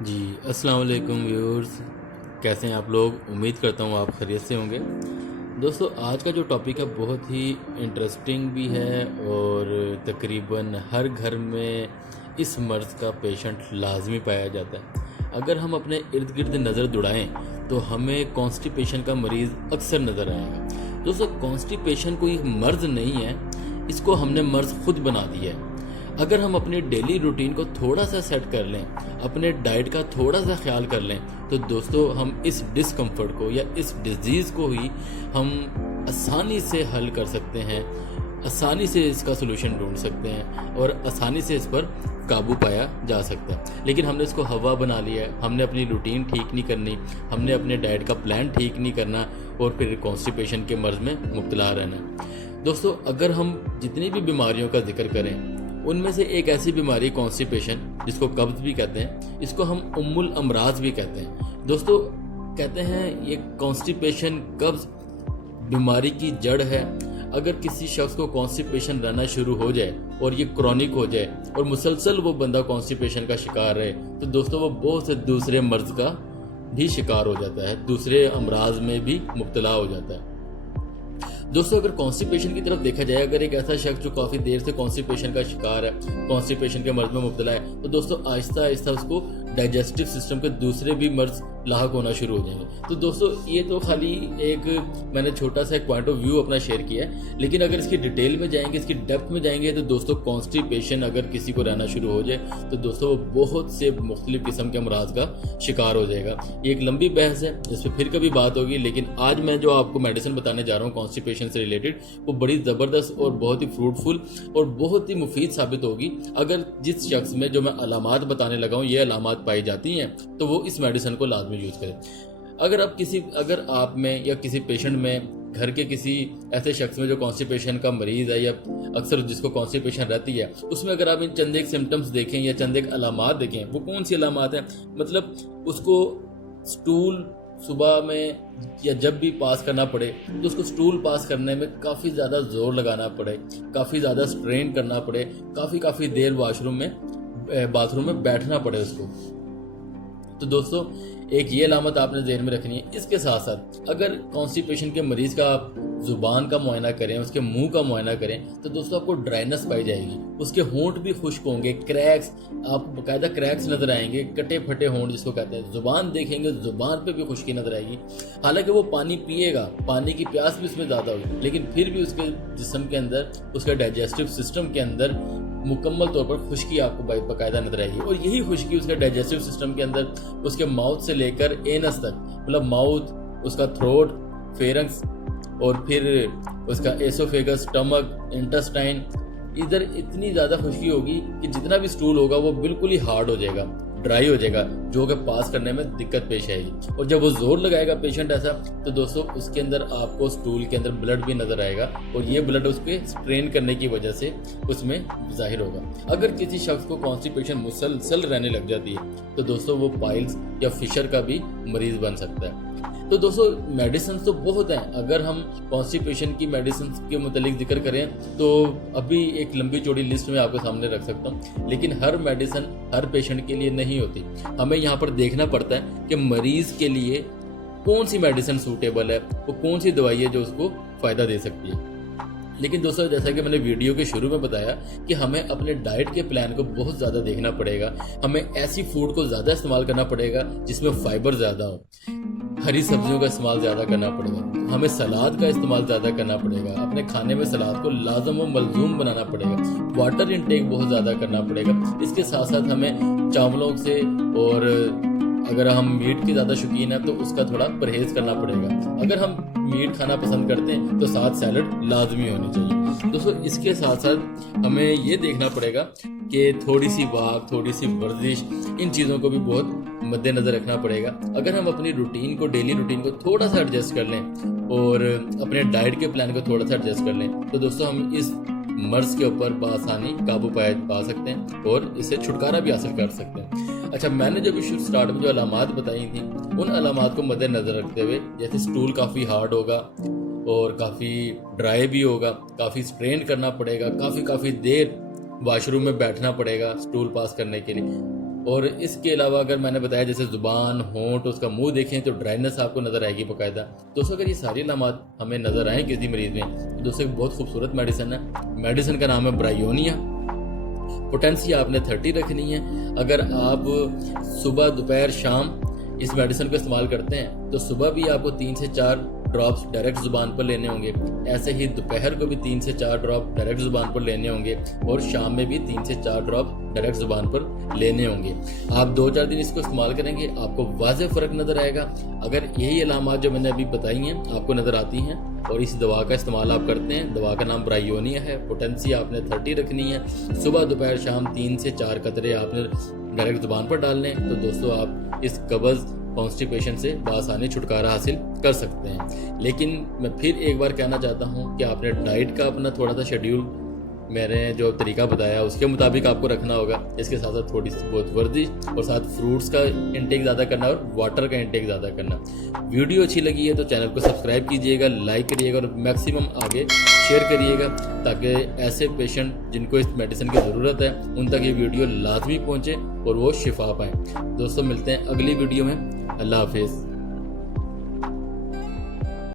جی السلام علیکم ویورز، کیسے ہیں آپ لوگ؟ امید کرتا ہوں آپ خیریت سے ہوں گے۔ دوستو، آج کا جو ٹاپک ہے بہت ہی انٹرسٹنگ بھی ہے اور تقریباً ہر گھر میں اس مرض کا پیشنٹ لازمی پایا جاتا ہے۔ اگر ہم اپنے ارد گرد نظر دوڑائیں تو ہمیں کانسٹیپیشن کا مریض اکثر نظر آئے گا۔ دوستو، کانسٹیپیشن کوئی مرض نہیں ہے، اس کو ہم نے مرض خود بنا دیا ہے۔ اگر ہم اپنی ڈیلی روٹین کو تھوڑا سا سیٹ کر لیں، اپنے ڈائٹ کا تھوڑا سا خیال کر لیں، تو دوستو ہم اس ڈسکمفرٹ کو یا اس ڈیزیز کو ہی ہم آسانی سے حل کر سکتے ہیں، آسانی سے اس کا سلوشن ڈھونڈ سکتے ہیں اور آسانی سے اس پر قابو پایا جا سکتا ہے۔ لیکن ہم نے اس کو ہوا بنا لیا ہے، ہم نے اپنی روٹین ٹھیک نہیں کرنی، ہم نے اپنے ڈائٹ کا پلان ٹھیک نہیں کرنا اور پھر کانسٹیپیشن کے مرض میں مبتلا رہنا ہے۔ دوستو، اگر ہم جتنی بھی بیماریوں کا ذکر کریں، ان میں سے ایک ایسی بیماری کانسٹیپیشن، جس کو قبض بھی کہتے ہیں، اس کو ہم ام الامراض بھی کہتے ہیں۔ دوستو، کہتے ہیں یہ کانسٹیپیشن قبض بیماری کی جڑ ہے۔ اگر کسی شخص کو کانسٹیپیشن رہنا شروع ہو جائے اور یہ کرونک ہو جائے اور مسلسل وہ بندہ کانسٹیپیشن کا شکار رہے، تو دوستو وہ بہت سے دوسرے مرض کا بھی شکار ہو جاتا ہے، دوسرے امراض میں بھی مبتلا ہو جاتا ہے۔ دوستو، اگر کانسٹیپیشن کی طرف دیکھا جائے، اگر ایک ایسا شخص جو کافی دیر سے کانسٹیپیشن کا شکار ہے، کانسٹیپیشن کے مرض میں مبتلا ہے، تو دوستو آہستہ آہستہ اس کو ڈائجسٹو سسٹم کے دوسرے بھی مرض لاحق ہونا شروع ہو جائیں گے۔ تو دوستو، یہ تو خالی ایک میں نے چھوٹا سا ایک پوائنٹ آف ویو اپنا شیئر کیا ہے، لیکن اگر اس کی ڈیٹیل میں جائیں گے، اس کی ڈیپتھ میں جائیں گے، تو دوستو کانسٹیپیشن اگر کسی کو رہنا شروع ہو جائے تو دوستو وہ بہت سے مختلف قسم کے امراض کا شکار ہو جائے گا۔ یہ ایک لمبی بحث ہے، جس پہ پھر کبھی بات ہوگی، لیکن آج میں جو آپ کو میڈیسن بتانے جا رہا ہوں کانسٹیپیشن سے ریلیٹڈ، وہ بڑی زبردست اور بہت ہی فروٹفل اور بہت ہی مفید ثابت ہوگی۔ اگر جس شخص میں جو میں علامات بتانے لگا ہوں یہ علامات پائی جاتی ہیں تو وہ اس میڈیسن کو لازمی یوز کریں۔ اگر آپ میں یا کسی پیشنٹ میں، گھر کے کسی ایسے شخص میں جو کانسٹیپیشن کا مریض ہے یا اکثر جس کو کانسٹیپیشن رہتی ہے، اس میں اگر آپ ان چند ایک سمٹمز دیکھیں یا چند ایک علامات دیکھیں، وہ کون سی علامات ہیں؟ مطلب اس کو سٹول صبح میں یا جب بھی پاس کرنا پڑے تو اس کو سٹول پاس کرنے میں کافی زیادہ زور لگانا پڑے، کافی زیادہ سٹرین کرنا پڑے، کافی دیر باتھ روم میں بیٹھنا پڑے اس کو۔ تو دوستو، ایک یہ علامت آپ نے ذہن میں رکھنی ہے۔ اس کے ساتھ ساتھ اگر کانسٹیپیشن کے مریض کا آپ زبان کا معائنہ کریں، اس کے منہ کا معائنہ کریں، تو دوستو آپ کو ڈرائنس پائی جائے گی، اس کے ہونٹ بھی خشک ہوں گے، کریکس، آپ باقاعدہ کریکس نظر آئیں گے، کٹے پھٹے ہونٹ جس کو کہتے ہیں۔ زبان دیکھیں گے، زبان پہ بھی خشکی نظر آئے گی، حالانکہ وہ پانی پیے گا، پانی کی پیاس بھی اس میں زیادہ ہوگی، لیکن پھر بھی اس کے جسم کے اندر، اس کے ڈائجسٹو سسٹم کے اندر مکمل طور پر خشکی آپ کو باقاعدہ نظر آئے گی۔ اور یہی خشکی اس کے ڈائجسٹو سسٹم کے اندر، اس کے ماؤتھ سے لے کر اینس تک، مطلب ماؤتھ، اس کا تھروٹ، فیرنکس اور پھر اس کا ایسوفیگس، سٹمک، انٹسٹائن، ادھر اتنی زیادہ خشکی ہوگی کہ جتنا بھی سٹول ہوگا وہ بالکل ہی ہارڈ ہو جائے گا، ڈرائی ہو جائے گا، جو کہ پاس کرنے میں دقت پیش آئے گی۔ اور جب وہ زور لگائے گا پیشنٹ ایسا، تو دوستو اس کے اندر آپ کو سٹول کے اندر بلڈ بھی نظر آئے گا، اور یہ بلڈ اس کے سٹرین کرنے کی وجہ سے اس میں ظاہر ہوگا۔ اگر کسی شخص کو کانسٹیپیشن مسلسل رہنے لگ جاتی ہے تو دوستو وہ پائلز یا فشر کا بھی مریض بن سکتا ہے۔ تو دوستو میڈیسنز تو بہت ہیں، اگر ہم کانسٹیپیشن کی میڈیسنز کے متعلق ذکر کریں تو ابھی ایک لمبی چوڑی لسٹ میں آپ کے سامنے رکھ سکتا ہوں، لیکن ہر میڈیسن ہر پیشنٹ کے لیے نہیں ہوتی۔ ہمیں یہاں پر دیکھنا پڑتا ہے کہ مریض کے لیے کون سی میڈیسن سوٹیبل ہے، وہ کون سی دوائی ہے جو اس کو فائدہ دے سکتی ہے۔ لیکن دوستو، جیسا کہ میں نے ویڈیو کے شروع میں بتایا کہ ہمیں اپنے ڈائٹ کے پلان کو بہت زیادہ دیکھنا پڑے گا، ہمیں ایسی فوڈ کو زیادہ استعمال کرنا پڑے گا جس میں فائبر زیادہ ہو، ہری سبزیوں کا استعمال زیادہ کرنا پڑے گا، ہمیں سلاد کا استعمال زیادہ کرنا پڑے گا، اپنے کھانے میں سلاد کو لازم و ملزوم بنانا پڑے گا، واٹر انٹیک بہت زیادہ کرنا پڑے گا۔ اس کے ساتھ ساتھ ہمیں چاولوں سے، اور اگر ہم میٹ کی زیادہ شوقین ہیں تو اس کا تھوڑا پرہیز کرنا پڑے گا۔ اگر ہم میٹ کھانا پسند کرتے ہیں تو ساتھ سیلڈ لازمی ہونی چاہیے۔ دوستو اس کے ساتھ ساتھ ہمیں یہ دیکھنا پڑے گا کہ تھوڑی سی واک، تھوڑی سی ورزش، ان چیزوں کو بھی بہت مد نظر رکھنا پڑے گا۔ اگر ہم اپنی ڈیلی روٹین کو تھوڑا سا ایڈجسٹ کر لیں اور اپنے ڈائٹ کے پلان کو تھوڑا سا ایڈجسٹ کر لیں تو دوستو ہم اس مرض کے اوپر بآسانی قابو پا سکتے ہیں اور اس سے چھٹکارا بھی حاصل کر سکتے ہیں۔ اچھا، میں نے جب اسٹارٹ میں جو علامات بتائی تھیں، ان علامات کو مد نظر رکھتے ہوئے، جیسے سٹول کافی ہارڈ ہوگا اور کافی ڈرائی بھی ہوگا، کافی سٹرین کرنا پڑے گا، کافی دیر واش روم میں بیٹھنا پڑے گا سٹول پاس کرنے کے لیے، اور اس کے علاوہ اگر میں نے بتایا جیسے زبان، ہونٹ، اس کا منہ دیکھیں تو ڈرائنس آپ کو نظر آئے گی باقاعدہ۔ دوستوں اگر یہ ساری علامات ہمیں نظر آئیں کسی مریض میں تو دوستوں بہت خوبصورت میڈیسن ہے۔ میڈیسن کا نام ہے برائیونیا۔ پوٹینسی آپ نے 30 رکھنی ہے۔ اگر آپ صبح، دوپہر، شام اس میڈیسن کو استعمال کرتے ہیں تو صبح بھی آپ کو 3 سے 4 ڈراپس ڈائریکٹ زبان پر لینے ہوں گے، ایسے ہی دوپہر کو بھی 3 سے 4 ڈراپ ڈائریکٹ زبان پر لینے ہوں گے، اور شام میں بھی 3 سے 4 ڈراپ ڈائریکٹ زبان پر لینے ہوں گے۔ آپ 2-4 دن اس کو استعمال کریں گے، آپ کو واضح فرق نظر آئے گا۔ اگر یہی علامات جو میں نے ابھی بتائی ہیں آپ کو نظر آتی ہیں اور اس دوا کا استعمال آپ کرتے ہیں، دوا کا نام برائیونیا ہے، پوٹینسی آپ نے 30 رکھنی ہے، صبح، دوپہر، شام 3 سے 4 قطرے آپ نے ڈائریکٹ زبان پر ڈال لیں، تو دوستوں آپ اس قبض، کانسٹیپیشن سے بآسانی چھٹکارا حاصل کر سکتے ہیں۔ لیکن میں پھر ایک بار کہنا چاہتا ہوں کہ آپ نے ڈائٹ کا اپنا تھوڑا سا شیڈیول میں نے جو طریقہ بتایا اس کے مطابق آپ کو رکھنا ہوگا۔ اس کے ساتھ ساتھ تھوڑی سی بہت ورزش اور ساتھ فروٹس کا انٹیک زیادہ کرنا اور واٹر کا انٹیک زیادہ کرنا۔ ویڈیو اچھی لگی ہے تو چینل کو سبسکرائب کیجئے گا، لائک کریے گا اور میکسیمم آگے شیئر کریے گا تاکہ ایسے پیشنٹ جن کو اس میڈیسن کی ضرورت ہے ان تک یہ ویڈیو لازمی پہنچے اور وہ شفا پائیں۔ دوستوں ملتے ہیں اگلی ویڈیو میں۔ اللہ حافظ۔